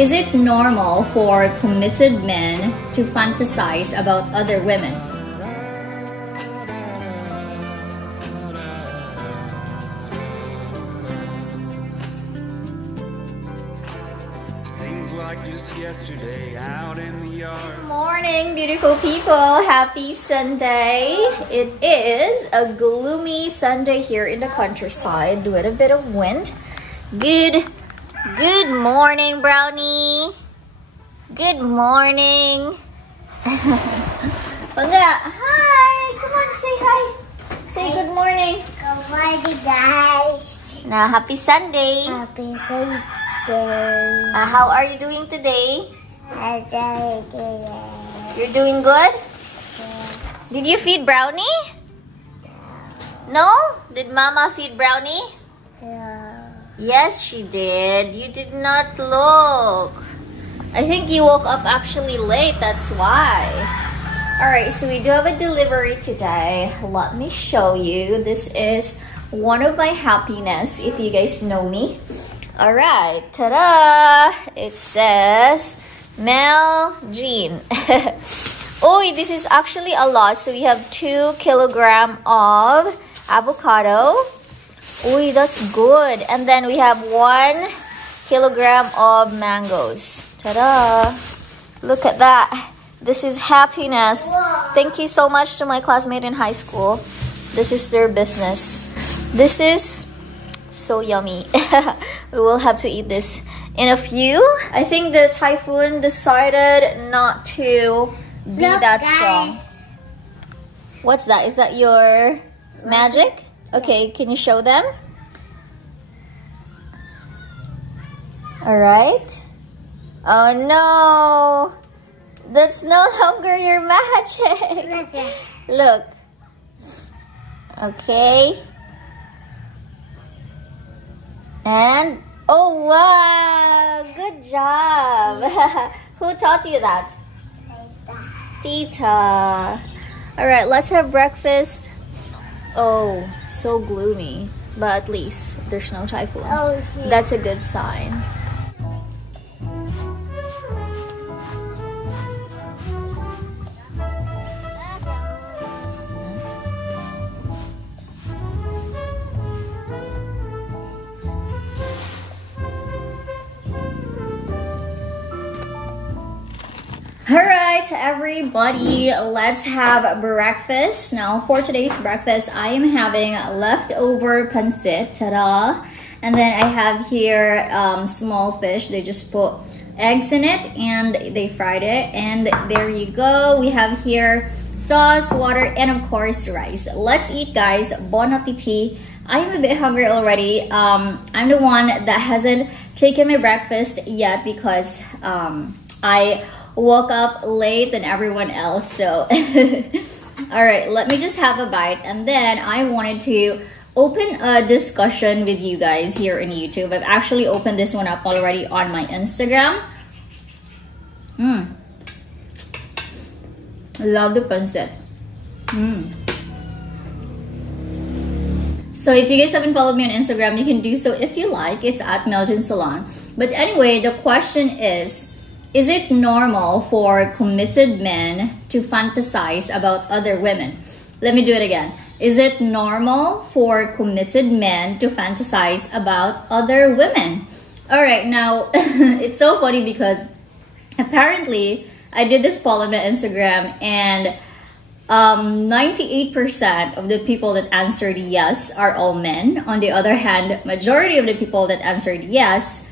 Is it normal for committed men to fantasize about other women? Seems like just yesterday out in the yard. Good morning, beautiful people. Happy Sunday. It is a gloomy Sunday here in the countryside with a bit of wind. Good morning, Brownie. Good morning. Pangga, hi. Come on, say hi. Say good morning. Good morning, guys. Now, happy Sunday. Happy Sunday. How are you doing today? I'm doing good. You're doing good? Did you feed Brownie? No? Did Mama feed Brownie? No. Yes, she did. You did not look. I think you woke up actually late. That's why. Alright, so we do have a delivery today. Let me show you. This is one of my happiness, if you guys know me. Alright, ta-da! It says Meljean. Oh, this is actually a lot. So we have 2 kilograms of avocado. Uy, that's good. And then we have 1 kilogram of mangoes. Ta-da! Look at that. This is happiness. Thank you so much to my classmate in high school. This is their business. This is so yummy. We will have to eat this in a few. I think the typhoon decided not to be that strong. What's that? Is that your magic? Okay, can you show them? Alright. Oh no! That's no longer your magic! Look. Okay. And, oh wow! Good job! Who taught you that? Tita. Alright, let's have breakfast. Oh, so gloomy. But at least there's no typhoon. Oh, yeah. That's a good sign. Alright, everybody, let's have breakfast. Now, for today's breakfast, I am having leftover pancit, ta-da! And then I have here small fish. They just put eggs in it and they fried it. And there you go. We have here sauce, water, and of course, rice. Let's eat, guys. Bon appetit. I am a bit hungry already. I'm the one that hasn't taken my breakfast yet because I woke up late than everyone else, so all right, let me just have a bite. And then I wanted to open a discussion with you guys here in YouTube. I've actually opened this one up already on my Instagram. Love the pancit. So if you guys haven't followed me on Instagram, you can do so if you like. It's at meljeansolon. But anyway, the question is it normal for committed men to fantasize about other women? Let me do it again. Is it normal for committed men to fantasize about other women? All right, now it's so funny because apparently I did this poll on my Instagram and 98% of the people that answered yes are all men. On the other hand, majority of the people that answered yes,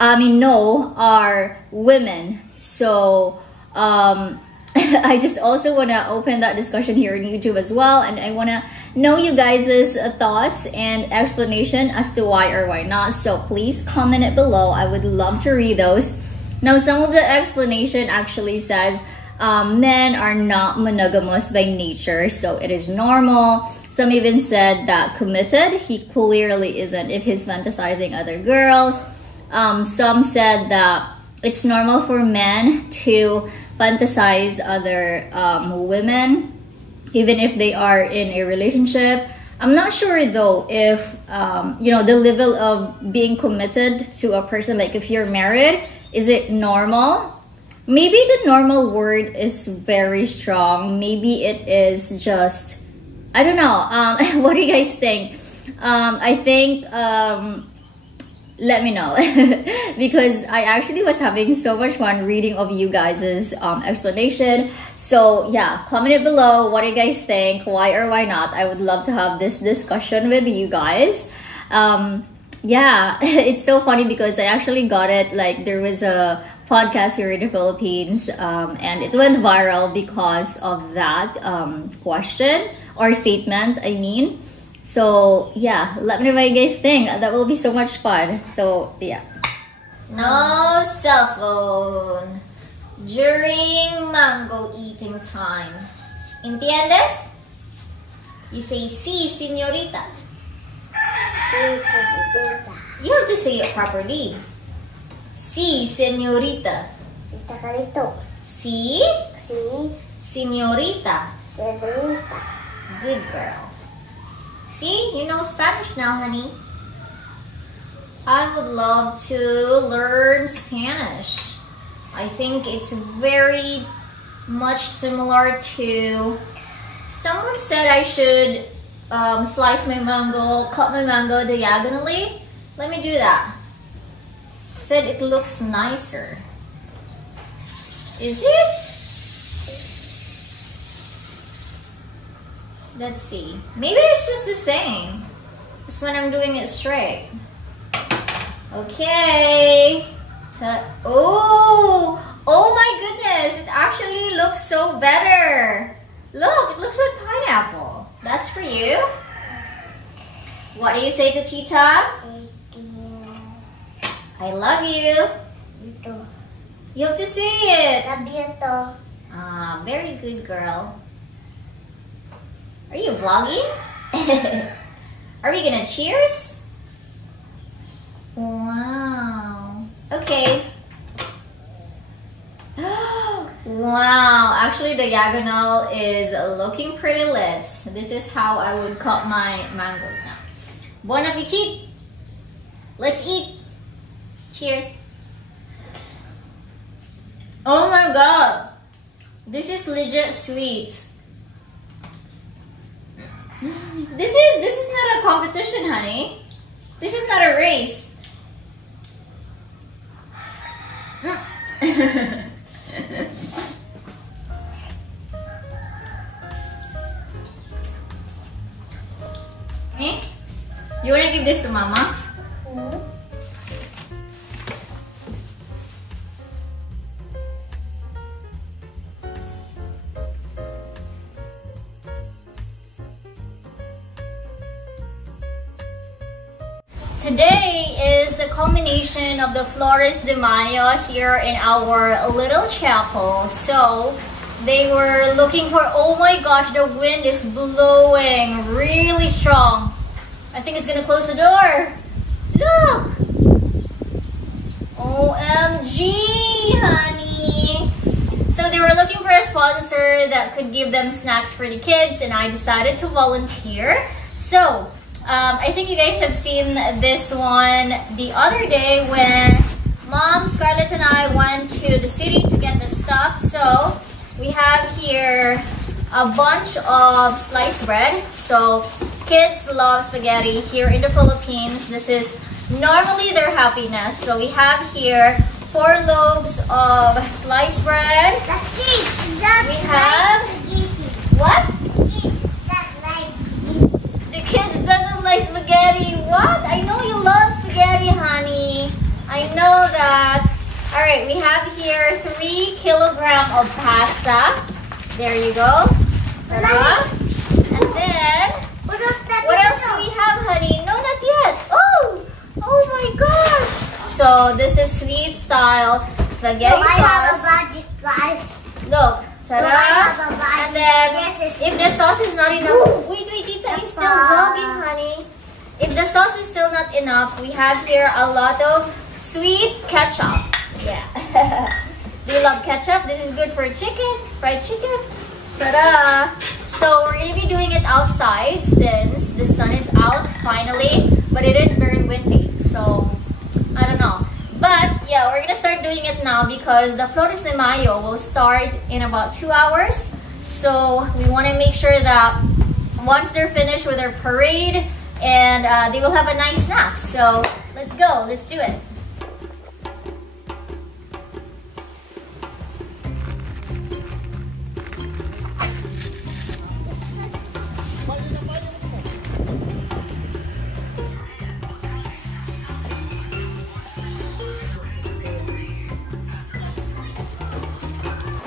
no, are women. So I just also want to open that discussion here on YouTube as well, and I want to know you guys' thoughts and explanation as to why or why not. So please comment it below. I would love to read those. Now, some of the explanation actually says men are not monogamous by nature, so it is normal. Some even said that committed, he clearly isn't if he's fantasizing other girls. Some said that it's normal for men to fantasize other women, even if they are in a relationship. I'm not sure though if the level of being committed to a person, like if you're married Is it normal? Maybe the normal word is very strong. Maybe it is just, I don't know. What do you guys think? I think, let me know. Because I actually was having so much fun reading of you guys' explanation. So yeah, comment it below. What do you guys think? Why or why not? I would love to have this discussion with you guys. Yeah, it's so funny because I actually got it, like there was a podcast here in the Philippines, and it went viral because of that question or statement, I mean. So yeah, let me know what you guys think. That will be so much fun. So yeah. No cell phone during mango eating time. ¿Entiendes? You say, sí, señorita. You have to say it properly. Sí, señorita. Está clarito. Sí, Sí, señorita. señorita. Good girl. See, you know Spanish now, honey. I would love to learn Spanish. I think it's very much similar to... Someone said I should slice my mango, cut my mango diagonally. Let me do that. Said it looks nicer. Is it? Let's see. Maybe it's just the same. Just when I'm doing it straight. Okay. Oh! Oh my goodness! It actually looks so better. Look, it looks like pineapple. That's for you. What do you say to Tita? I love you. Ito. You have to say it. Labi ito. Ah, very good girl. Are you vlogging? Are we gonna cheers? Wow. Okay. Wow. Actually, the diagonal is looking pretty lit. This is how I would cut my mangoes now. Bon appetit. Let's eat. Cheers. Oh my god. This is legit sweet. This is not a competition, honey. This is not a race. Okay? You wanna give this to Mama? Today is the culmination of the Flores De Mayo here in our little chapel. So they were looking for, oh my gosh, the wind is blowing really strong. I think it's gonna close the door. Look! OMG, honey! So they were looking for a sponsor that could give them snacks for the kids, and I decided to volunteer. So I think you guys have seen this one the other day when Mom, Scarlett, and I went to the city to get the stuff. So we have here a bunch of sliced bread. So kids love spaghetti here in the Philippines. This is normally their happiness. So we have here 4 loaves of sliced bread. We have what? The kids doesn't like spaghetti. What? I know you love spaghetti, honey. I know that. All right, we have here 3 kilograms of pasta. There you go. Ta-da. And then, what else do we have, honey? No, not yet. Oh my gosh. So this is sweet style spaghetti sauce. Look, ta-da. And then, if the sauce is not enough, wait, Tita is still vlogging, honey. If the sauce is still not enough, we have here a lot of sweet ketchup. Yeah. Do you love ketchup? This is good for chicken, fried chicken. Ta-da! So we're going to be doing it outside since the sun is out finally, but it is very windy, so I don't know. But yeah, we're gonna start doing it now because the Flores De Mayo will start in about 2 hours. So we want to make sure that once they're finished with their parade, and they will have a nice nap. So let's go, let's do it.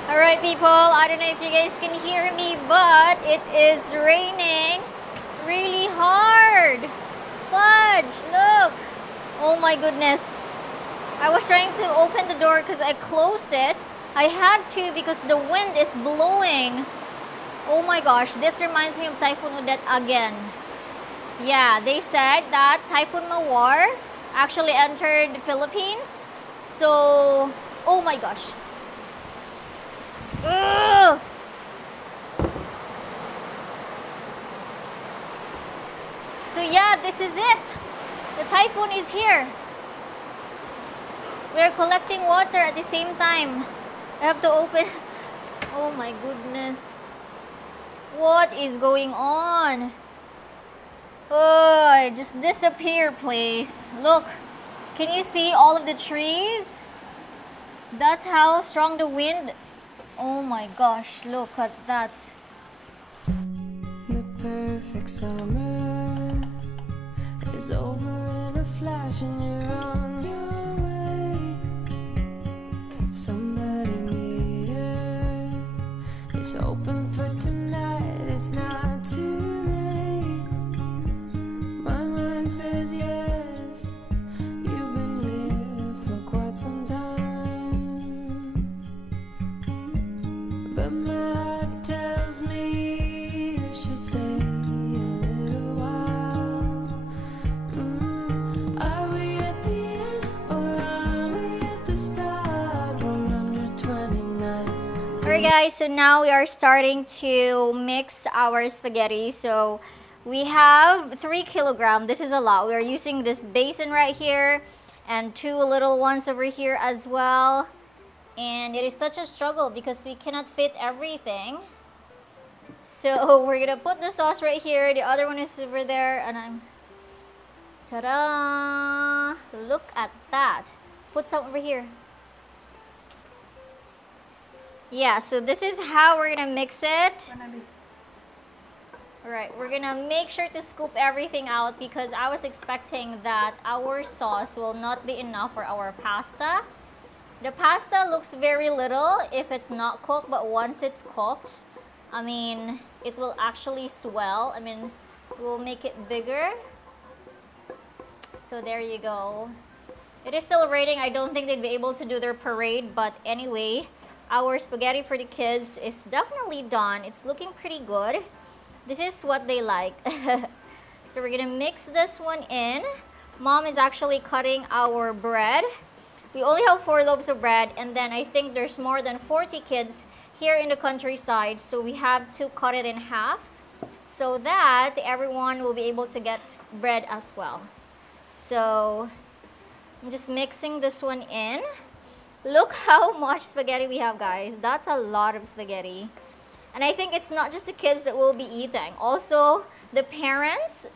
Alright people, I don't know if you guys can hear me, but it is raining really hard. Fudge, look. Oh my goodness. I was trying to open the door because I closed it. I had to because the wind is blowing. Oh my gosh, this reminds me of Typhoon Odette again. Yeah, they said that Typhoon Mawar actually entered the Philippines. So, oh my gosh. Ugh. So yeah, this is it. The typhoon is here. We're collecting water at the same time. I have to open. Oh my goodness. What is going on? Oh, just disappear, please. Look, can you see all of the trees? That's how strong the wind. Oh my gosh, look at that. The perfect summer is over in a flash and you're on your way. Somebody near is open for tonight. It's not too late. My mind says yes. You've been here for quite some time. But my heart tells me you should stay a little while. Are we at the end or are we at the start? 129. Alright guys, so now we are starting to mix our spaghetti. So we have 3 kilograms. This is a lot. We are using this basin right here and 2 little ones over here as well. And it is such a struggle because we cannot fit everything. So we're gonna put the sauce right here. The other one is over there, and I'm ta-da! Look at that. Put some over here. Yeah, so this is how we're gonna mix it. Alright, we're gonna make sure to scoop everything out because I was expecting that our sauce will not be enough for our pasta. The pasta looks very little if it's not cooked, but once it's cooked, I mean, it will actually swell. I mean, we'll make it bigger. So there you go. It is still raining. I don't think they'd be able to do their parade, but anyway, our spaghetti for the kids is definitely done. It's looking pretty good. This is what they like. So we're gonna mix this one in. Mom is actually cutting our bread. We only have 4 loaves of bread, and then I think there's more than 40 kids here in the countryside, so we have to cut it in half so that everyone will be able to get bread as well. So I'm just mixing this one in. Look how much spaghetti we have, guys. That's a lot of spaghetti. And I think it's not just the kids that will be eating, also the parents.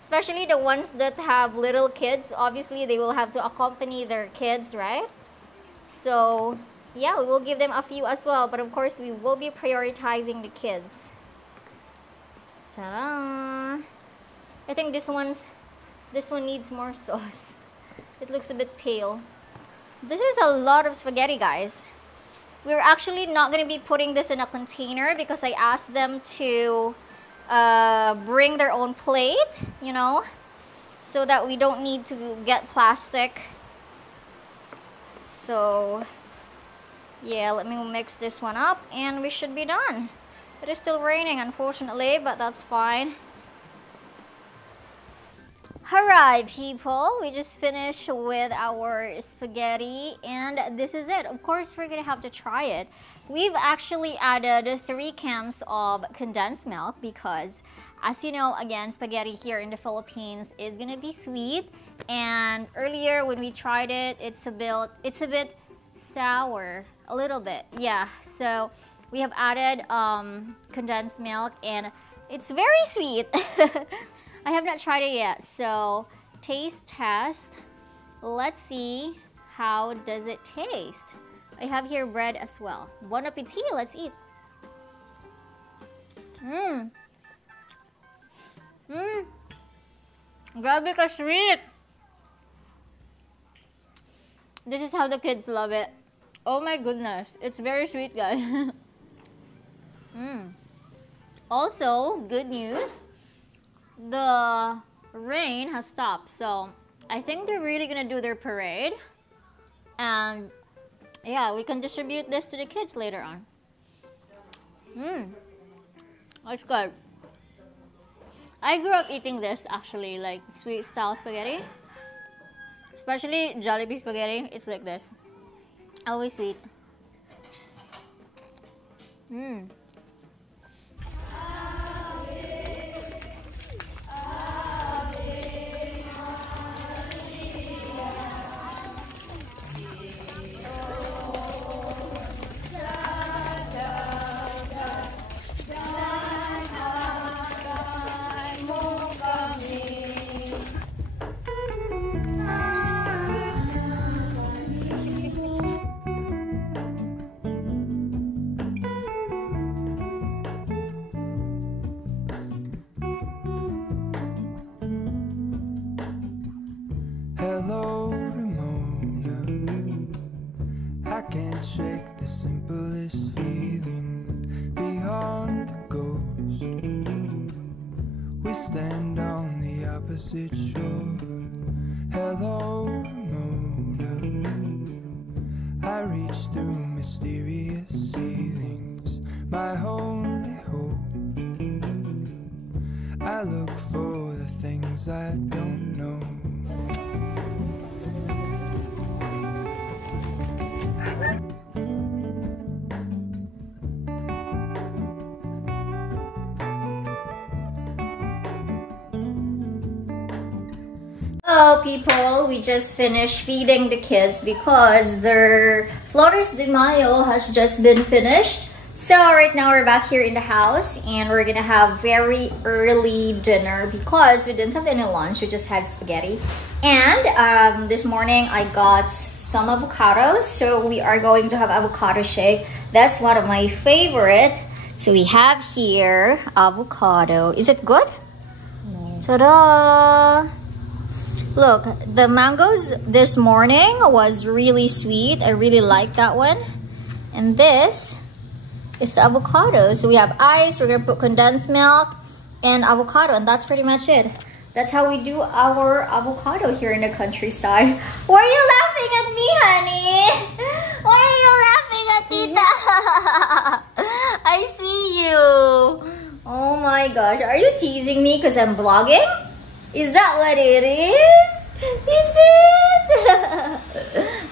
Especially the ones that have little kids, obviously they will have to accompany their kids, right? So yeah, we will give them a few as well, but of course we will be prioritizing the kids. Ta-da! I think this one needs more sauce. It looks a bit pale. This is a lot of spaghetti, guys. We're actually not going to be putting this in a container because I asked them to bring their own plate, you know, so that we don't need to get plastic. So yeah, let me mix this one up and we should be done. It is still raining, unfortunately, but that's fine. Alright, people, we just finished with our spaghetti and this is it. Of course, we're gonna have to try it. We've actually added 3 cans of condensed milk because, as you know, again, spaghetti here in the Philippines is gonna be sweet. And earlier when we tried it, it's a bit sour, a little bit, yeah. So we have added condensed milk and it's very sweet. I have not tried it yet, so taste test. Let's see how does it taste. I have here bread as well. Bon appetit, let's eat. Grabe ka sweet. This is how the kids love it. Oh my goodness, it's very sweet, guys. Also, good news. The rain has stopped, so I think they're really gonna do their parade, and yeah, we can distribute this to the kids later on. That's good. I grew up eating this actually, like sweet style spaghetti, especially Jollibee spaghetti. It's like this, always sweet. Hello, Ramona. I can't shake the simplest feeling beyond the ghost. We stand on the opposite shore. Hello, Ramona. I reach through mysterious ceilings, my only hope. I look for the things I don't know. Hello people, we just finished feeding the kids because their Flores De Mayo has just been finished. So right now we're back here in the house and we're gonna have very early dinner because we didn't have any lunch, we just had spaghetti. And this morning I got some avocados, so we are going to have avocado shake. That's one of my favorite. So we have here avocado. Is it good? Ta-da! Look, the mangoes this morning was really sweet. I really like that one. And this is the avocado. So we have ice, we're gonna put condensed milk and avocado, and that's pretty much it. That's how we do our avocado here in the countryside. Why are you laughing at me, honey? Why are you laughing at Tita? I see you. Oh my gosh, are you teasing me because I'm vlogging? Is that what it is? Is it?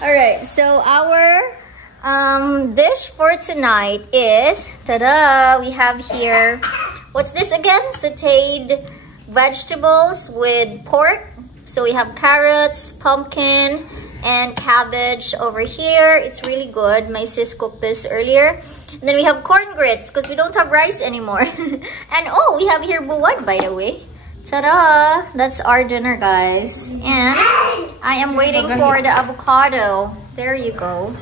Alright, so our dish for tonight is, ta-da, we have here, what's this again? Sauteed vegetables with pork. So we have carrots, pumpkin, and cabbage over here. It's really good. My sis cooked this earlier. And then we have corn grits because we don't have rice anymore. And oh, we have here buwad, by the way. Ta-da! That's our dinner, guys. And I am waiting for the avocado. There you go.